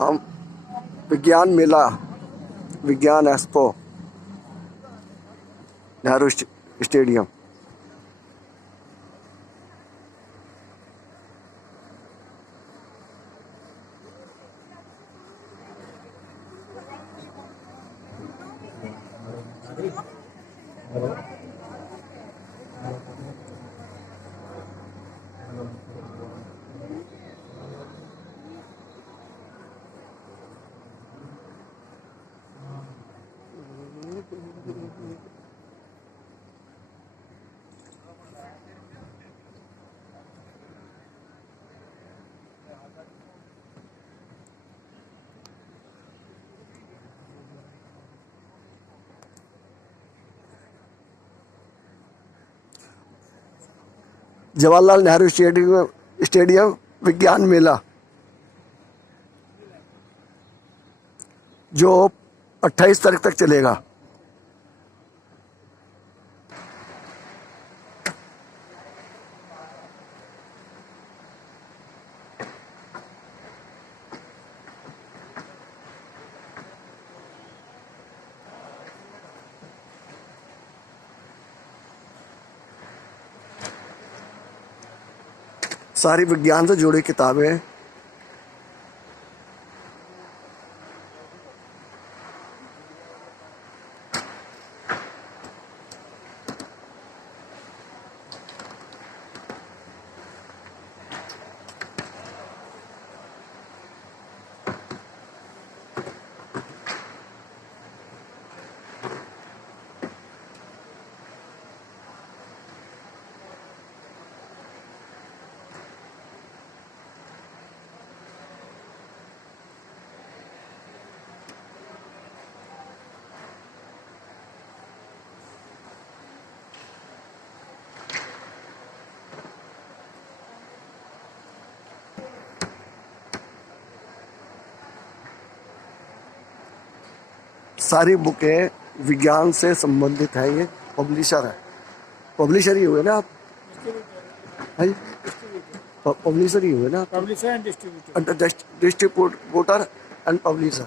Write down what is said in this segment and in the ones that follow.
हम विज्ञान मेला, विज्ञान एक्सपो, नेहरू स्टेडियम। जवाहरलाल नेहरू स्टेडियम विज्ञान मेला जो 28 तारीख तक चलेगा। सारी विज्ञान से जुड़ी किताबें, सारी बुकें विज्ञान से संबंधित है। ये पब्लिशर है, पब्लिशर ही हुए ना आप? है पब्लिशर ही हुए ना? Publisher and distributor. Distributor and publisher.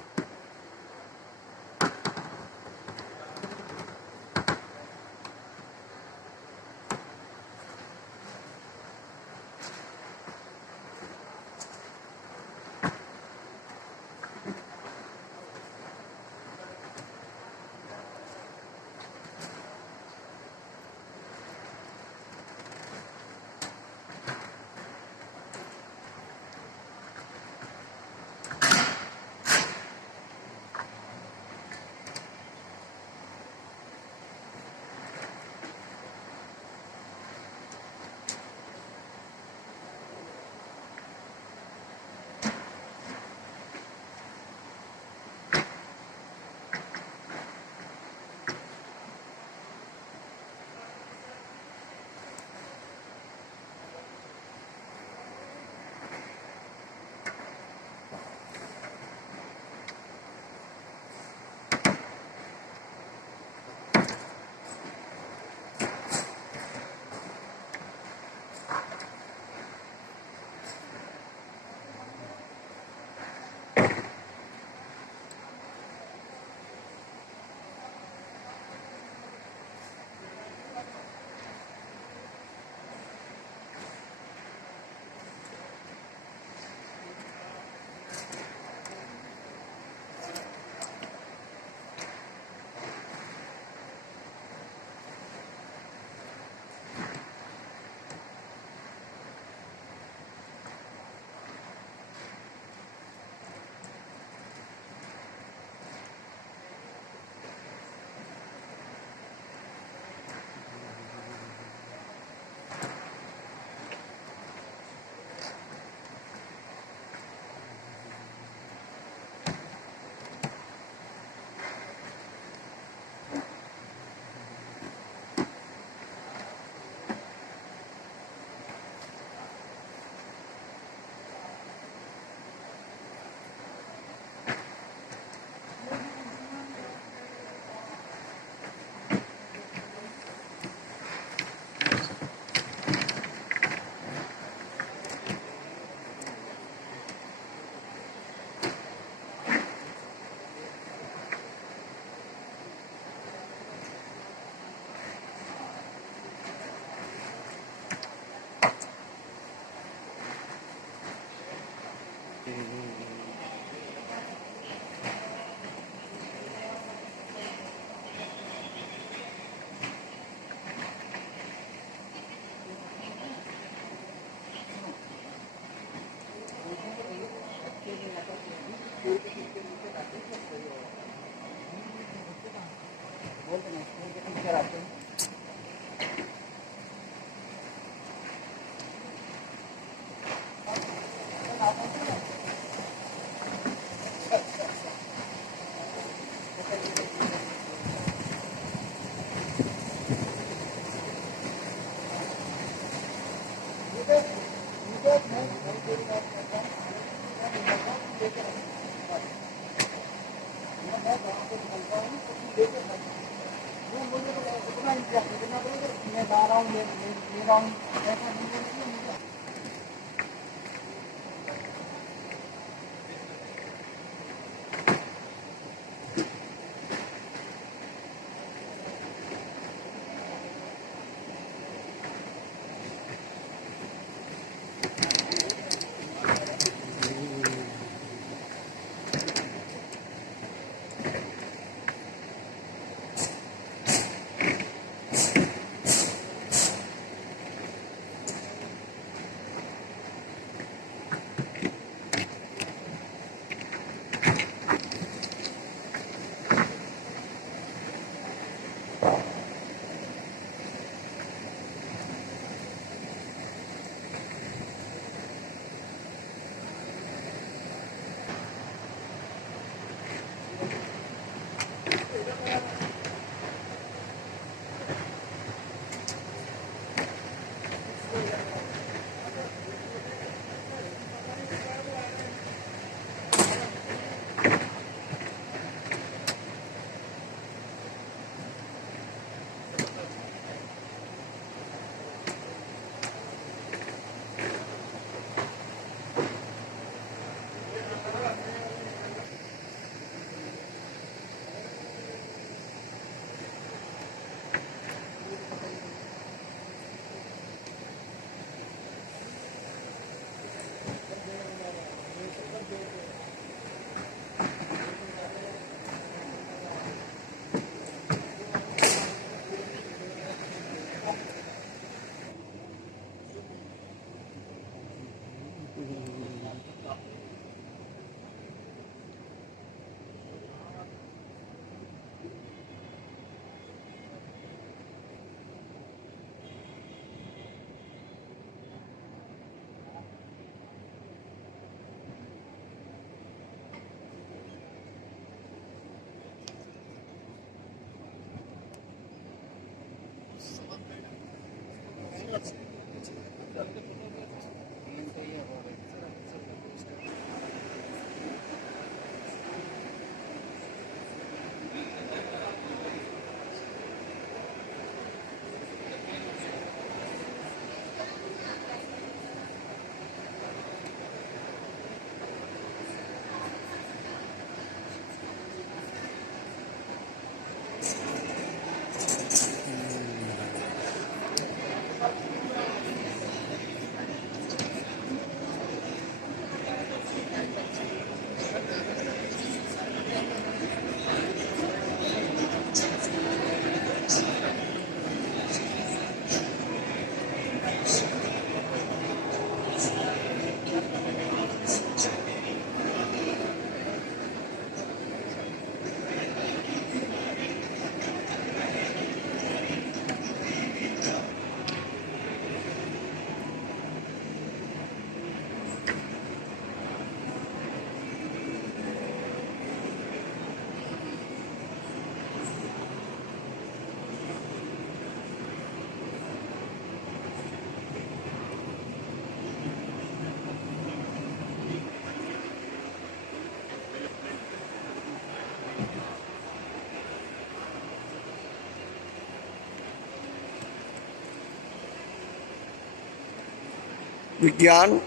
विज्ञान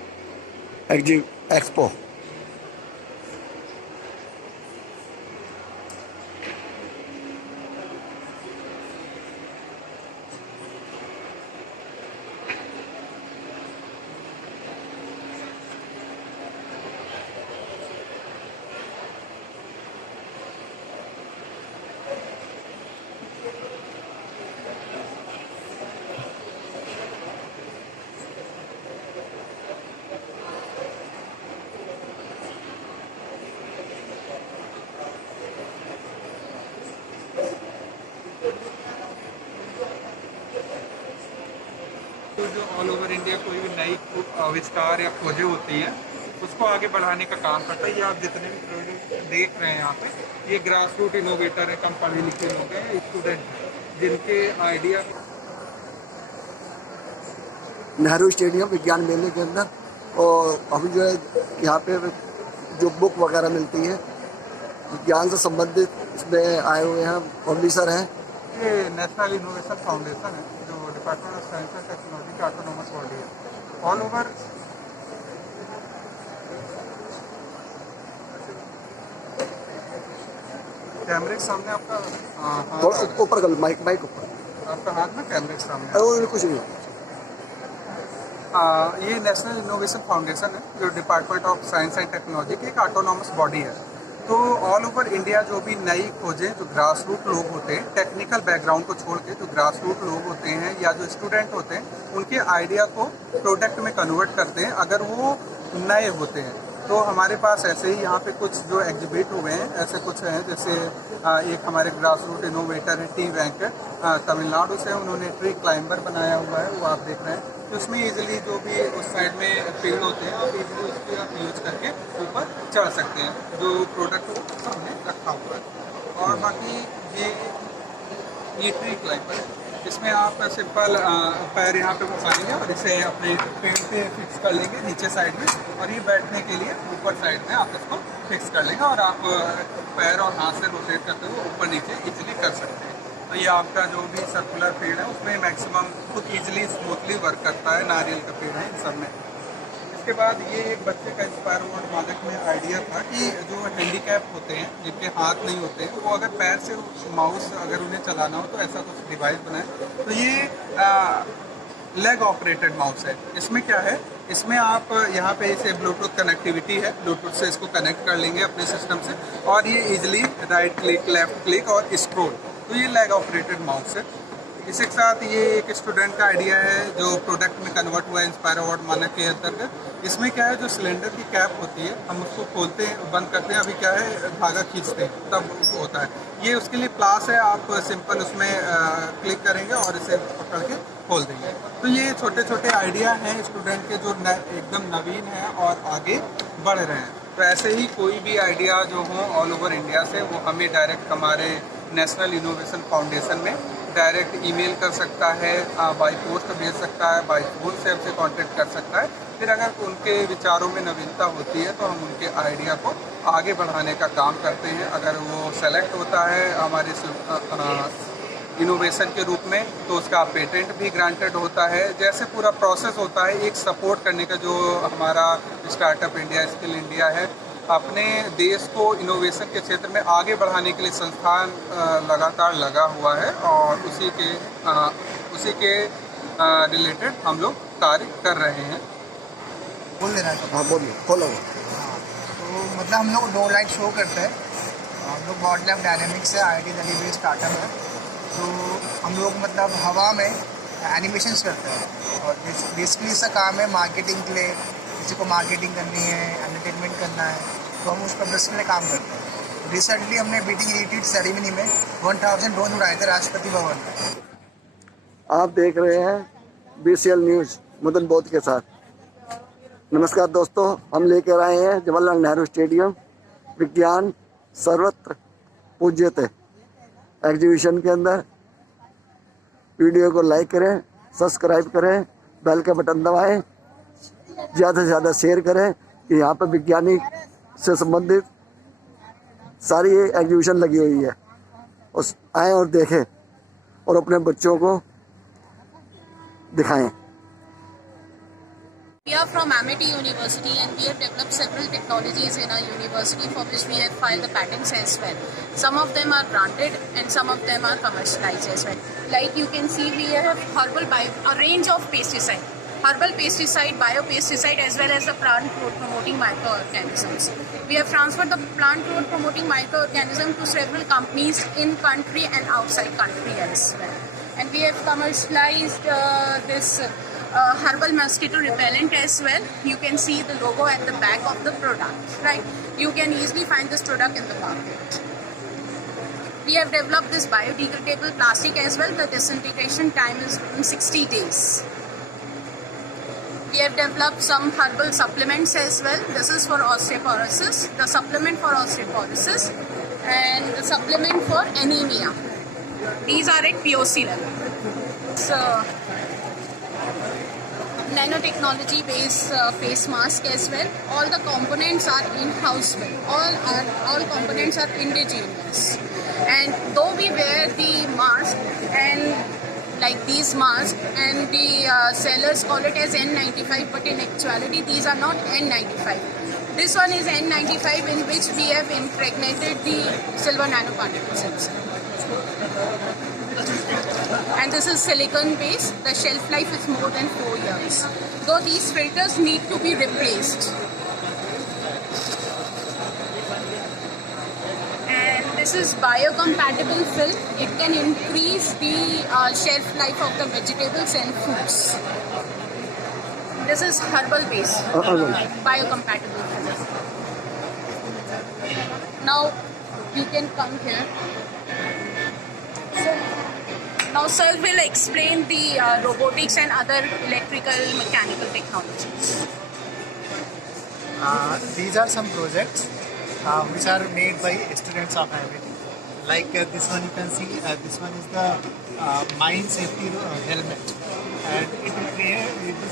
एक्सपो। जो ऑल ओवर इंडिया कोई भी नई आविष्कार या खोजें होती हैं उसको आगे बढ़ाने का काम करता है। ये आप जितने भी प्रोडक्ट देख रहे हैं यहाँ पे, ये ग्रास रूट इनोवेटर है, कम पढ़े लिखे लोग हैं, स्टूडेंट हैं, जिनके आइडिया नेहरू स्टेडियम विज्ञान मेले के अंदर। और अभी जो है यहाँ पे जो बुक वगैरह मिलती है विज्ञान से संबंधित, इसमें आए हुए हैं पब्लिशर हैं। ये नेशनल इनोवेशन फाउंडेशन है, जो department of science and technology का ऑटोनोमस बॉडी है। ऑल ओवर कैमरे के सामने आपका हाथ थोड़ा आ रहा ऊपर कर लो, माइक माइक ऊपर। है। आपका हाथ ना कैमरे के सामने अरे वो कुछ नहीं। ये नेशनल इनोवेशन फाउंडेशन है, जो department of science and technology की एक ऑटोनॉमस बॉडी है। तो ऑल ओवर इंडिया जो भी नई खोजें, जो ग्रास रूट लोग होते हैं, टेक्निकल बैकग्राउंड को छोड़ के जो ग्रास रूट लोग होते हैं या जो स्टूडेंट होते हैं, उनके आइडिया को प्रोडक्ट में कन्वर्ट करते हैं अगर वो नए होते हैं। तो हमारे पास ऐसे ही यहाँ पे कुछ जो एग्जिबिट हुए हैं, ऐसे कुछ हैं, जैसे एक हमारे ग्रास रूट इनोवेटर है टी वेंकट, तमिलनाडु से, उन्होंने ट्री क्लाइंबर बनाया हुआ है, वो आप देख रहे हैं। तो उसमें इजीली जो भी उस साइड में पेड़ होते हैं, आप इजीली उसको आप यूज करके ऊपर चढ़ सकते हैं, जो प्रोडक्ट हमने रखा हुआ है। और बाकी ये ट्री क्लाइंबर है, इसमें आप सिंपल पैर यहाँ पे फंसाएंगे और इसे अपने पेड़ पे फिक्स कर लेंगे नीचे साइड में, और ये बैठने के लिए ऊपर साइड में आप इसको फिक्स कर लेंगे और आप पैर और हाथ से रोटेट करते हुए ऊपर नीचे इजीली कर सकते हैं। तो ये आपका जो भी सर्कुलर पेड़ है उसमें मैक्सिमम खुद ईजिली स्मूथली वर्क करता है। नारियल का पेड़ है इन सब में। इसके बाद ये एक बच्चे का इंस्पायर हुआ मादक में आइडिया था कि जो हैंडीकैप होते हैं, जिनके हाथ नहीं होते हैं, वो अगर पैर से माउस अगर उन्हें चलाना हो तो ऐसा कुछ डिवाइस बनाए। तो ये लेग ऑपरेटेड माउस है। इसमें क्या है, इसमें आप यहाँ पे इसे ब्लूटूथ कनेक्टिविटी है, ब्लूटूथ से इसको कनेक्ट कर लेंगे अपने सिस्टम से, और ये easily right click, left click और स्क्रॉल, तो ये लेग ऑपरेटेड माउस है। इसी के साथ ये एक स्टूडेंट का आइडिया है जो प्रोडक्ट में कन्वर्ट हुआ है इंस्पायर अवार्ड मानक के अंतर्गत। इसमें क्या है, जो सिलेंडर की कैप होती है, हम उसको खोलते हैं, बंद करते हैं, अभी क्या है धागा खींचते हैं तब होता है, ये उसके लिए प्लास है। आप सिंपल उसमें क्लिक करेंगे और इसे पकड़ के खोल देंगे। तो ये छोटे छोटे आइडिया हैं स्टूडेंट के जो एकदम नवीन हैं और आगे बढ़ रहे हैं। तो ऐसे ही कोई भी आइडिया जो हो ऑल ओवर इंडिया से, वो हमें डायरेक्ट हमारे नेशनल इनोवेशन फाउंडेशन में डायरेक्ट ईमेल कर सकता है, बाय पोस्ट भेज सकता है, बाय फोन से हमसे कांटेक्ट कर सकता है। फिर अगर उनके विचारों में नवीनता होती है तो हम उनके आइडिया को आगे बढ़ाने का काम करते हैं। अगर वो सेलेक्ट होता है हमारे इनोवेशन के रूप में तो उसका पेटेंट भी ग्रांटेड होता है। जैसे पूरा प्रोसेस होता है एक सपोर्ट करने का, जो हमारा स्टार्टअप इंडिया, स्किल इंडिया है, अपने देश को इनोवेशन के क्षेत्र में आगे बढ़ाने के लिए संस्थान लगातार लगा हुआ है, और उसी के रिलेटेड हम लोग कार्य कर रहे हैं। बोल देना है। हाँ बोलिए, फॉलो। तो मतलब हम लोग 2 लाइट शो करते हैं। हम लोग बॉड लैब डायनेमिक्स है, IT दिल्ली बेस्ड स्टार्टअप है। तो हम लोग मतलब हवा में एनिमेशंस करते हैं, और बेसिकली इसका काम है मार्केटिंग के लिए, किसी को मार्केटिंग करनी है, एंटरटेनमेंट करना है, तो हम उस पर्पस के लिए काम करते हैं। रिसेंटली हमने बीटिंग रिट्रीट सेरेमनी में 1000 ड्रोन उड़ाए थे राष्ट्रपति भवन में। आप देख रहे हैं BCL न्यूज मदन बोध के साथ। नमस्कार दोस्तों, हम लेकर आए हैं जवाहरलाल नेहरू स्टेडियम विज्ञान सर्वत्र पूज्यते एग्जीबिशन के अंदर। वीडियो को लाइक करें, सब्सक्राइब करें, बेल का बटन दबाएं, ज़्यादा से ज़्यादा शेयर करें कि यहाँ पर विज्ञानिक से संबंधित सारी एग्जीबिशन लगी हुई है, उस आएँ और देखें और अपने बच्चों को दिखाएं। We are from Amity University and we have developed several technologies in our university for which we have filed the patents as well. Some of them are granted and some of them are commercialized as well. Like you can see, we have a range of pesticide, herbal pesticide, biopesticide, as well as the plant growth promoting microorganisms. We have transferred the plant growth promoting microorganism to several companies in country and outside country as well. And we have commercialized this herbal mosquito repellent as well. You can see the logo at the back of the product, right? You can easily find this product in the market. We have developed this biodegradable plastic as well. The disintegration time is within 60 days. We have developed some herbal supplements as well. This is for osteoporosis, the supplement for osteoporosis, and the supplement for anemia. These are at POC level. So, nanotechnology based face mask as well. All the components are in-house built. All components are indigenous. And though we wear the mask and like these masks, and the sellers call it as N95, but in actuality these are not N95. This one is N95, in which we have impregnated the silver nanoparticles inside. And this is silicone based. The shelf life is more than 4 years. Though these filters need to be replaced. This is biocompatible film. It can increase the shelf life of the vegetables and fruits. This is herbal based, biocompatible film. Now you can come here. So now sir will explain the robotics and other electrical mechanical technologies. These are some projects which are made by students of IIT. Like this one you can see, this one is the mine safety helmet, and it will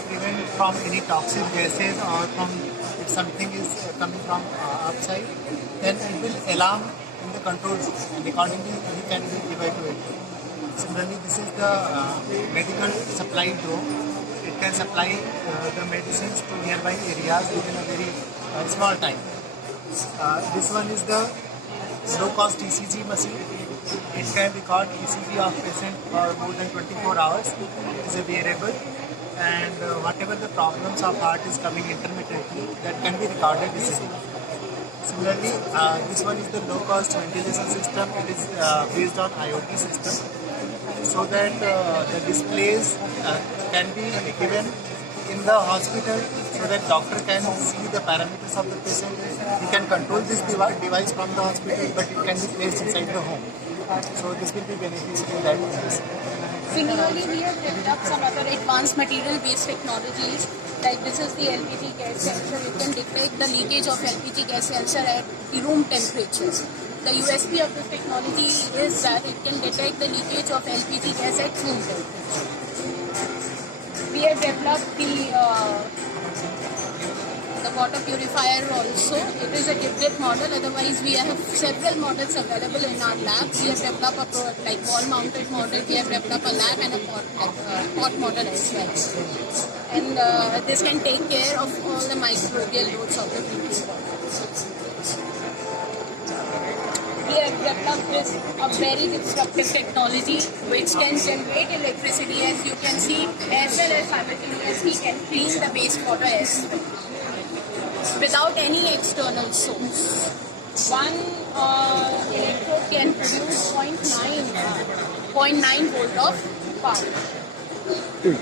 prevent from any toxic gases, or from if something is coming from outside, then it will alarm in the control room, and accordingly you can be evacuated. Similarly, this is the medical supply drone. It can supply the medicines to nearby areas within a very small time. This one is the low-cost ECG machine. It can record ECG of patient for more than 24 hours. It is a wearable, and whatever the problems of heart is coming intermittently, that can be recorded easily. Similarly, this one is the low-cost ventilation system. It is based on IoT system, so that the displays can be given in the hospital, so that doctor can see the parameters of the patient. He can control this device from the hospital, but it can be placed inside the home. So this will be beneficial in that case. Similarly, we have developed some other advanced material-based technologies. Like this is the LPG gas sensor. It can detect the leakage of LPG gas sensor at the room temperature. The USP of this technology is that it can detect the leakage of LPG gas at room temperature. We have developed the water purifier also. It is a diplet model. Otherwise, we have several models available in our lab. We have developed a like wall-mounted model. We have developed a lab and a pot model as well. And this can take care of all the microbial loads of the drinking water. We have developed this a very disruptive technology which can generate electricity, as you can see, as well as simultaneously can clean the wastewater as well, without any external source. One electrode can produce 0.9 volt of power. And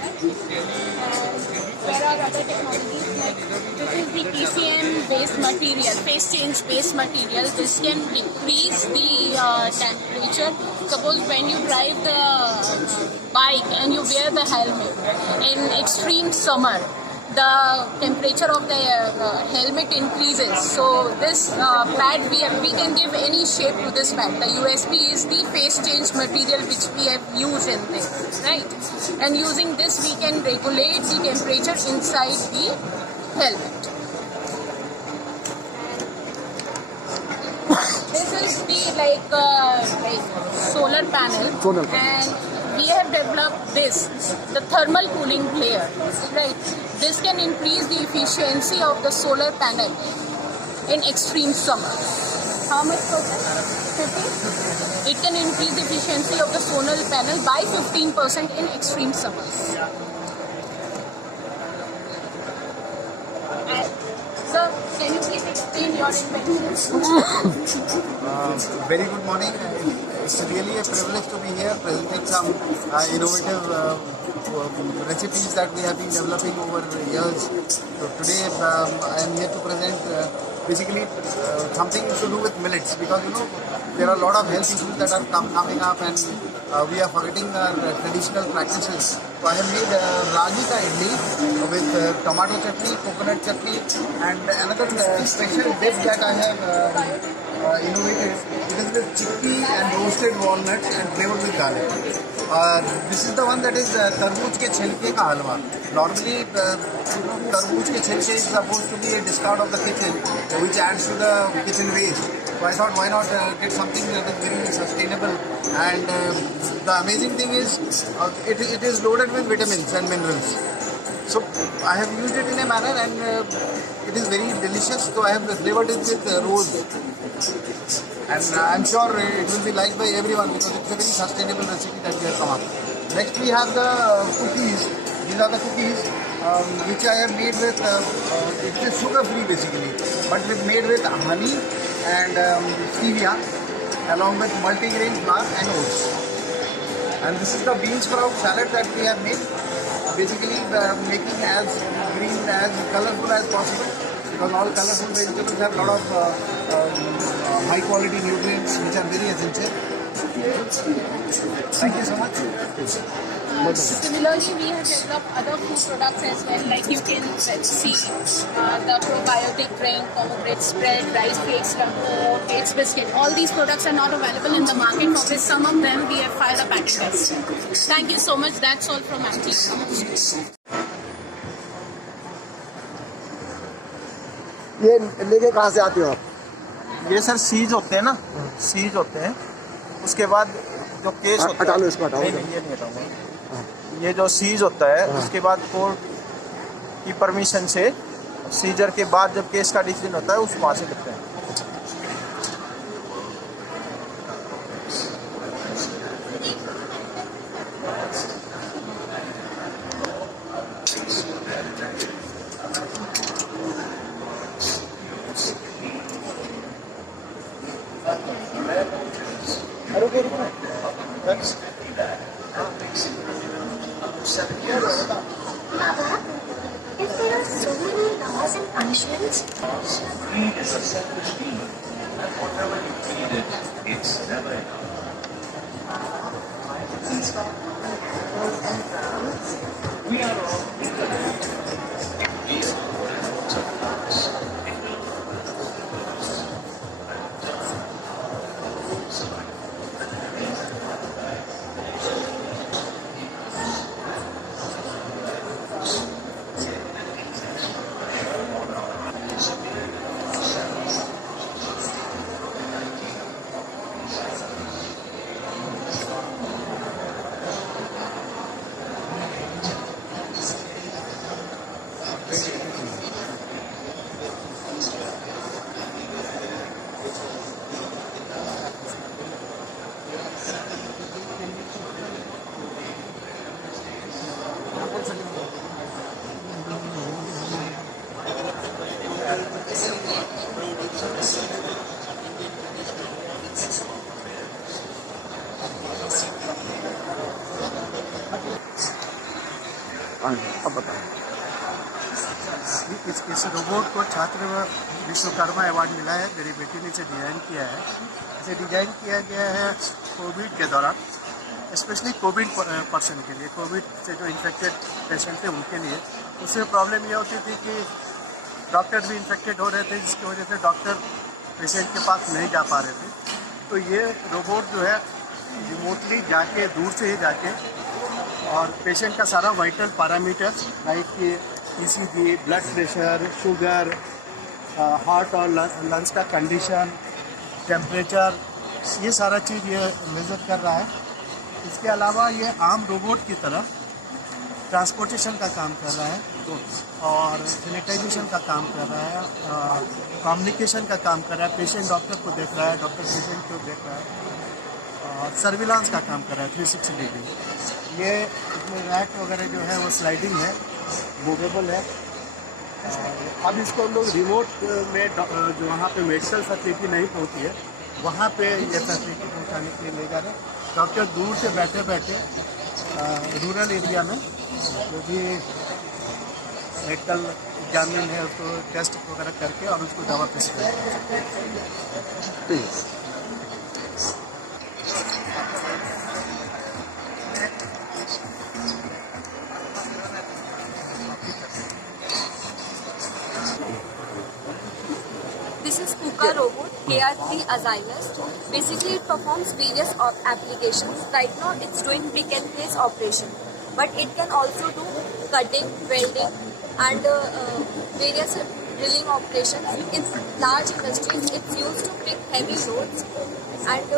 there are other technologies like this is the PCM based material, phase change based material. This can decrease the temperature. Suppose when you drive the bike and you wear the helmet in extreme summer, the temperature of the helmet increases. So this pad we can give any shape to this pad. The USP is the phase change material which we have used in this, right? And using this we can regulate the temperature inside the helmet. This is the like solar panel, and we have developed this, the thermal cooling layer, right? This can increase the efficiency of the solar panel in extreme summer. How much percent? 50? It can increase the efficiency of the solar panel by 15% in extreme summers. Sir, can you please explain your invention? Very good morning. It's really a privilege to be here presenting some innovative recipes that we have been developing over years. So today I am here to present basically something to do with millets, because there are a lot of health issues that are coming up, and we are forgetting our traditional practices. I have made ragi ka idli with tomato chutney, coconut chutney, and another special dip that I have innovated. It is with chickpea and roasted walnuts and flavored with garlic. This is the one that is तरबूज के छिलके का हलवा. Normally, तरबूज के छिलके is supposed to be a discard of the kitchen, which adds to the kitchen waste. So I thought, why not get something that is very sustainable? And the amazing thing is, it is loaded with vitamins and minerals. So I have used it in a manner, and it is very delicious. So I have flavored it with rose. And I'm sure it will be liked by everyone because it's a very sustainable recipe that we have come up. Next we have the cookies. These are the cookies which I have made with, it is sugar free basically, but it's made with honey and stevia along with multigrain flour and oats. And this is the bean sprout salad that we have made. Basically making as green, as colorful as possible, because all colorful vegetables have a lot of high quality nutrients which are very essential. Thank you so much. Similarly, we have developed other food products as well, like you can see the probiotic drink, pomegranate spread, rice cakes, dates biscuit. All these products are not available in the market, for which some of them we have filed a patent test. Thank you so much. That's all from Antique Commerce. ये लेके कहाँ से आते हो आप? ये sir seize होते हैं ना, सीज होते हैं, उसके बाद जो केस होता हटा लो है, इसको, हटाओ। नहीं ये नहीं हटाऊंगा। ये जो सीज होता है उसके बाद कोर्ट की परमिशन से सीजर के बाद जब केस का डिसीजन होता है उस वहाँ से करते हैं। If there are so many laws and punishments, Greed is a selfish demon, and whatever you feed it, it's never enough. We are all interconnected. These are networks of parts. अब बताओ। इस रोबोट को छात्र विश्वकर्मा अवार्ड मिला है। मेरी बेटी ने इसे डिज़ाइन किया है। इसे डिज़ाइन किया गया है कोविड के दौरान, स्पेशली कोविड पर्सन के लिए, कोविड से जो इन्फेक्टेड पेशेंट थे उनके लिए। उससे प्रॉब्लम ये होती थी कि डॉक्टर भी इन्फेक्टेड हो रहे थे, जिसकी वजह से डॉक्टर पेशेंट के पास नहीं जा पा रहे थे। तो ये रोबोट जो है रिमोटली जाके, दूर से ही जाके, और पेशेंट का सारा vital parameters like ECG, blood pressure, sugar, heart और लंग्स का कंडीशन, टेम्परेचर, ये सारा चीज़ ये मेज़र कर रहा है। इसके अलावा ये आम रोबोट की तरह ट्रांसपोर्टेशन का काम कर रहा है और सैनिटाइजेशन का काम कर रहा है, कम्युनिकेशन का काम कर रहा है, पेशेंट डॉक्टर को देख रहा है, डॉक्टर पेशेंट को देख रहा है, और सर्विलांस का काम कर रहा है 360 डिग्री। ये इसमें रैक वगैरह जो है वो स्लाइडिंग है, मूवेबल है। अब इसको हम लोग रिमोट में जो वहाँ पे मेडिकल फैसिलिटी नहीं पहुँची है वहाँ पे ये फैसिलिटी पहुँचाने के लिए ले जा रहे हैं। डॉक्टर दूर से बैठे बैठे रूरल एरिया में जो भी मेडिकल एग्जामिन है उसको टेस्ट वगैरह करके और उसको दवा प्रिस्क्राइब कर सकते हैं। ठीक। This is KUKA robot, KR3 Azylus. Basically, it performs various applications. Right now, it's doing pick and place operation, but it can also do cutting, welding, and various drilling operations. In large industries, it's used to pick heavy loads. And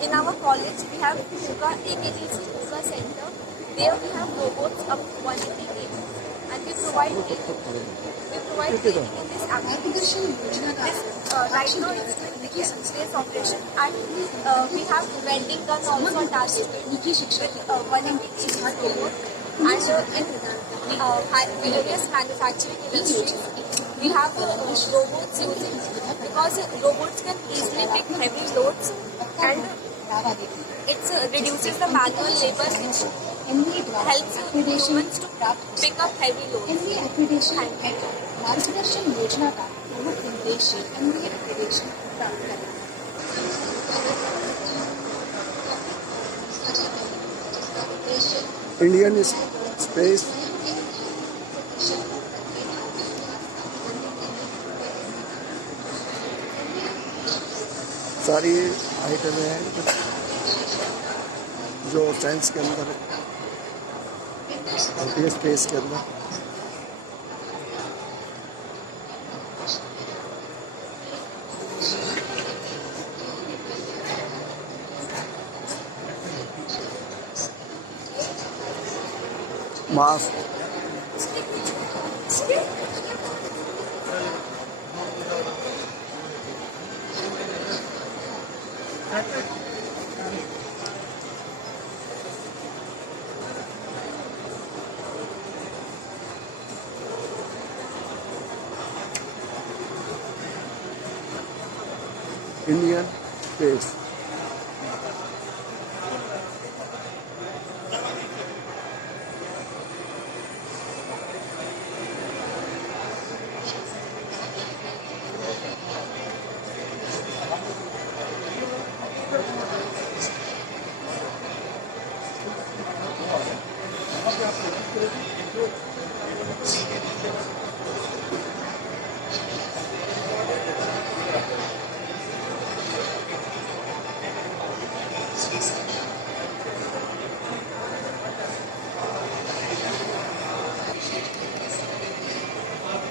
in our college, we have KUKA AKGC KUKA Center. There we have robots up to 180 kg, and we provide training. In this application. Right now it's doing pick and place operation, and we have welding gun also attached to it with 180 kg robot. And in various manufacturing industries, we have robots using, because robots can easily pick heavy loads, and it reduces the manual labor, which helps humans to pick up heavy loads. मार्गदर्शन योजना का प्रमुख उद्देश्य MBA accreditation प्राप्त करना है। Indian space सारी आइटमें हैं जो साइंस के अंदर होती है, स्पेस के अंदर। Mask, Indian space.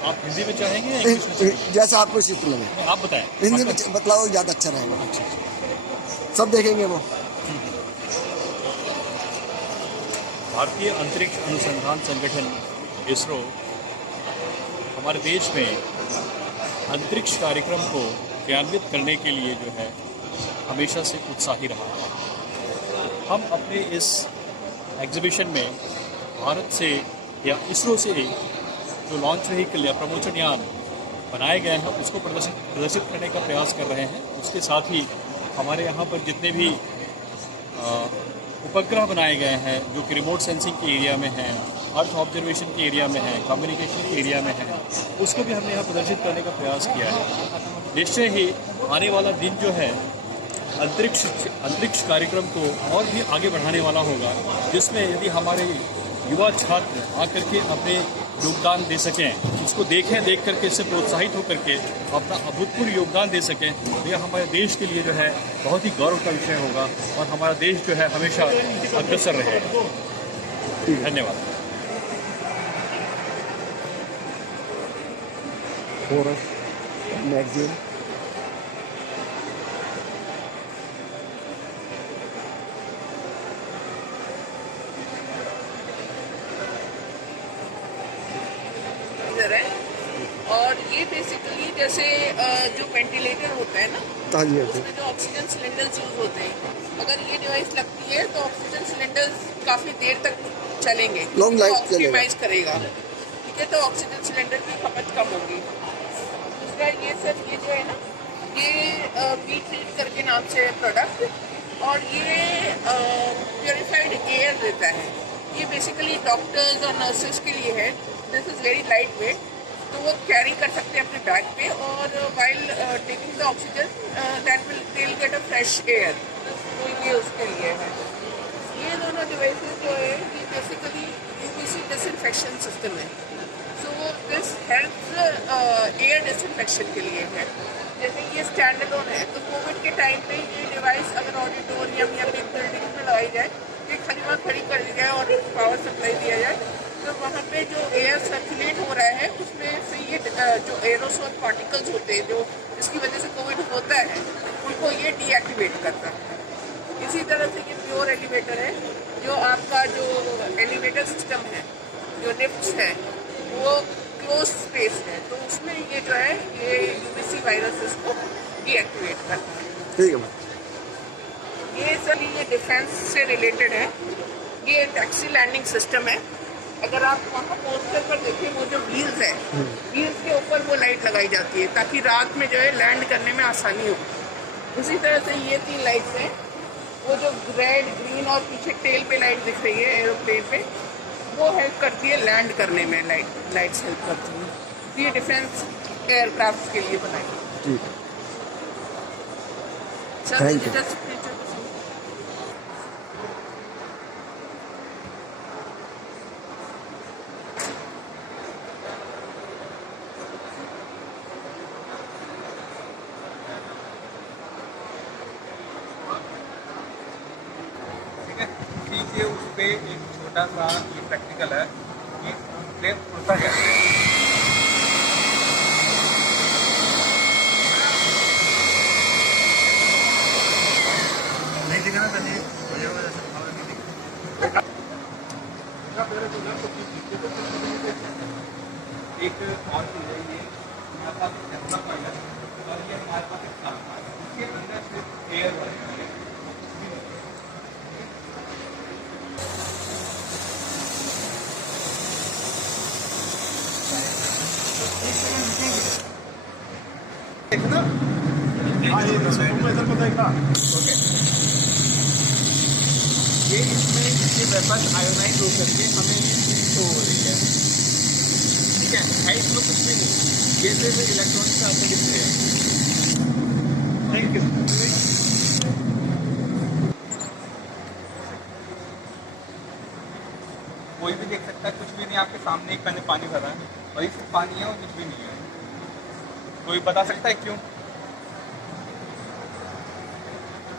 आप हिंदी में चाहेंगे या इंग्लिश में चाहेंगे? जैसा आपको उचित लगे आप बताएं। हिंदी में बतलाओ, ज़्यादा अच्छा रहेगा। सब देखेंगे वो। भारतीय अंतरिक्ष अनुसंधान संगठन इसरो हमारे देश में अंतरिक्ष कार्यक्रम को क्रियान्वित करने के लिए जो है हमेशा से उत्साही रहा है। हम अपने इस एग्जीबिशन में भारत से या इसरो से जो लॉन्च व्हीकल या प्रमोशन यान बनाए गए हैं उसको प्रदर्शित करने का प्रयास कर रहे हैं। उसके साथ ही हमारे यहाँ पर जितने भी उपग्रह बनाए गए हैं जो कि रिमोट सेंसिंग के एरिया में हैं, अर्थ ऑब्जर्वेशन के एरिया में हैं, कम्युनिकेशन के एरिया में हैं, उसको भी हमने यहाँ प्रदर्शित करने का प्रयास किया है। निश्चय ही आने वाला दिन जो है अंतरिक्ष कार्यक्रम को और भी आगे बढ़ाने वाला होगा, जिसमें यदि हमारे युवा छात्र आकर के अपने योगदान दे सकें, उसको देख करके इससे प्रोत्साहित होकर के अपना अभूतपूर्व योगदान दे सकें, तो यह हमारे देश के लिए जो है बहुत ही गौरव का विषय होगा और हमारा देश जो है हमेशा अग्रसर रहेगा। धन्यवाद। मैगजीन है और ये बेसिकली जैसे जो वेंटिलेटर होता है ना, उसमें जो ऑक्सीजन सिलेंडर्स यूज होते हैं, अगर ये डिवाइस लगती है तो ऑक्सीजन सिलेंडर्स काफ़ी देर तक चलेंगे, लॉन्ग लाइफ ऑप्टिमाइज करेगा। ठीक है, तो ऑक्सीजन सिलेंडर की खपत कम होगी। दूसरा ये सर, ये जो है ना, ये B-Treat करके नाम से प्रोडक्ट, और ये प्योरीफाइड एयर देता है। ये बेसिकली डॉक्टर्स और नर्सेस के लिए है। This is very light weight, तो वो कैरी कर सकते हैं अपने बैग पे, और while taking the oxygen that will get a fresh air, तो ये उसके लिए है। ये दोनों डिवाइसेस जो है ये बेसिकली यूपीसी डिसइंफेक्शन सिस्टम है। सो वो दिस हेल्थ एयर डिसइंफेक्शन के लिए है। जैसे ये स्टैंड अलोन है, तो कोविड के टाइम पे ये डिवाइस अगर ऑडिटोरियम या बिग बिल्डिंग में लगाई जाए, ये खड़ी कर दी जाए और पावर सप्लाई दिया जाए, तो वहाँ पे जो एयर सर्कुलेट हो रहा है उसमें से ये जो एरोसोल पार्टिकल्स होते हैं जो जिसकी वजह से कोविड होता है, उनको ये डीएक्टिवेट करता है। इसी तरह से ये प्योर एलिवेटर है, जो आपका जो एलिवेटर सिस्टम है, जो लिफ्ट्स है, वो क्लोज स्पेस है, तो उसमें ये जो है ये यूवीसी वायरस इसको डीएक्टिवेट करता है। ठीक है मैम। ये सर ये डिफेंस से रिलेटेड है। ये टैक्सी लैंडिंग सिस्टम है। अगर आप वहाँ पोस्टर पर देखें, वो जो व्हील्स है, व्हील्स के ऊपर वो लाइट लगाई जाती है ताकि रात में जो है लैंड करने में आसानी हो। उसी तरह से ये 3 लाइट्स हैं, वो जो रेड, ग्रीन और पीछे टेल पे लाइट दिख रही है एरोप्लेन पे, वो हेल्प करती है लैंड करने में, लाइट्स हेल्प करती हैं। तो ये डिफेंस एयरक्राफ्ट के लिए बनाई है। ठीक है, sir Thank you. Digital signature नीचे उस पे एक छोटा सा ये प्रैक्टिकल है कि प्लेन उड़ता कैसे है। नहीं दिखा ना पहले वजह वजह से हवा नहीं दिखा। एक और चीज़ है, ये हमारे पास एक टेस्ला कॉइल है और ये हमारे पास एक प्लाज्मा है। इसके अंदर सिर्फ एयर वाले देखना। हाँ ये तो इधर को देखना। ओके, ये इसमें इसके वेपर आयोनाइज हो करके हमें शो हो रही है। ठीक है, है इसमें कुछ भी नहीं, ये सिर्फ इलेक्ट्रॉनिक्स का आपको डिस्प्ले है। Thank you. कोई भी देख सकता है, कुछ भी नहीं, आपके सामने एक कण पानी भरा है और ये सिर्फ पानी है और कुछ भी नहीं है। कोई बता सकता है क्यों?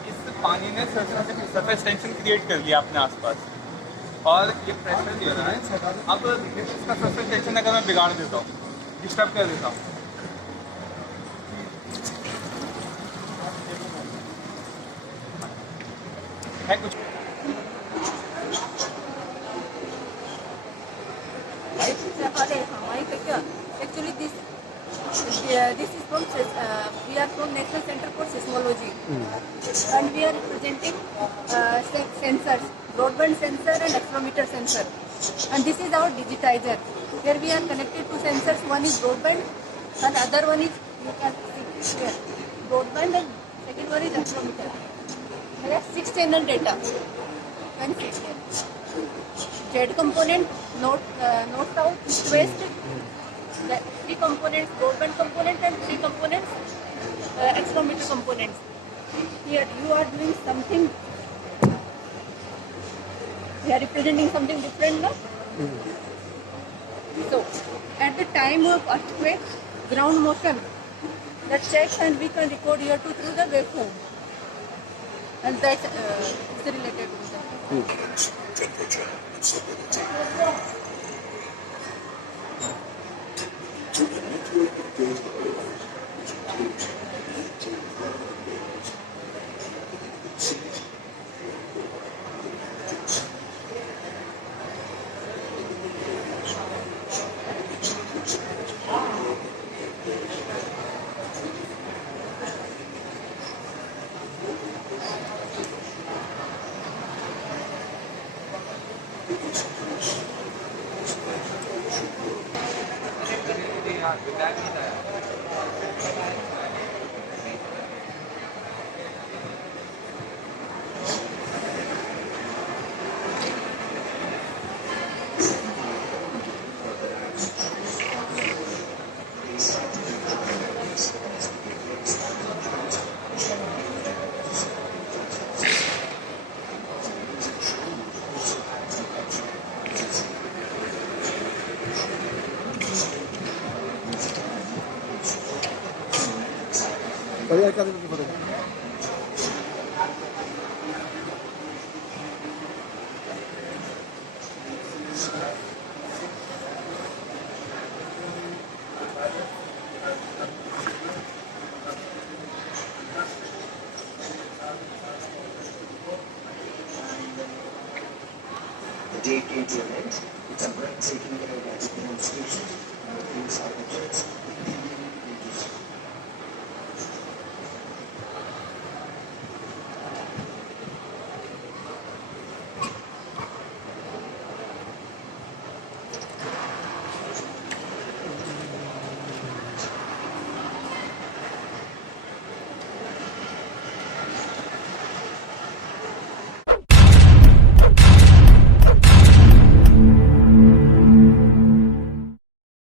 इस पानी ने सरफेस टेंशन क्रिएट कर लिया अपने आसपास और ये प्रेशर दे रहा है। अब इसका सरफेस टेंशन अगर मैं बिगाड़ देता हूँ, डिस्टर्ब कर देता हूँ, है कुछ Actually, this is from we are from National Center for Seismology, and we are representing sensors, broadband sensor and accelerometer sensor, and this is our digitizer. Here we are connected to sensors. One is broadband, and other one is you can see here broadband, and second one is accelerometer. We have 6 channel data. You can see here. Z component, north, south, east, west. The 3 components, broadband component and 3 components, accelerometer components. Here you are doing something, we are representing something different now. So, at the time of earthquake, ground motion, that checks and we can record here to through the waveform. And that's related to that. यहाँ पे बैग नहीं आया। बढ़िया क्या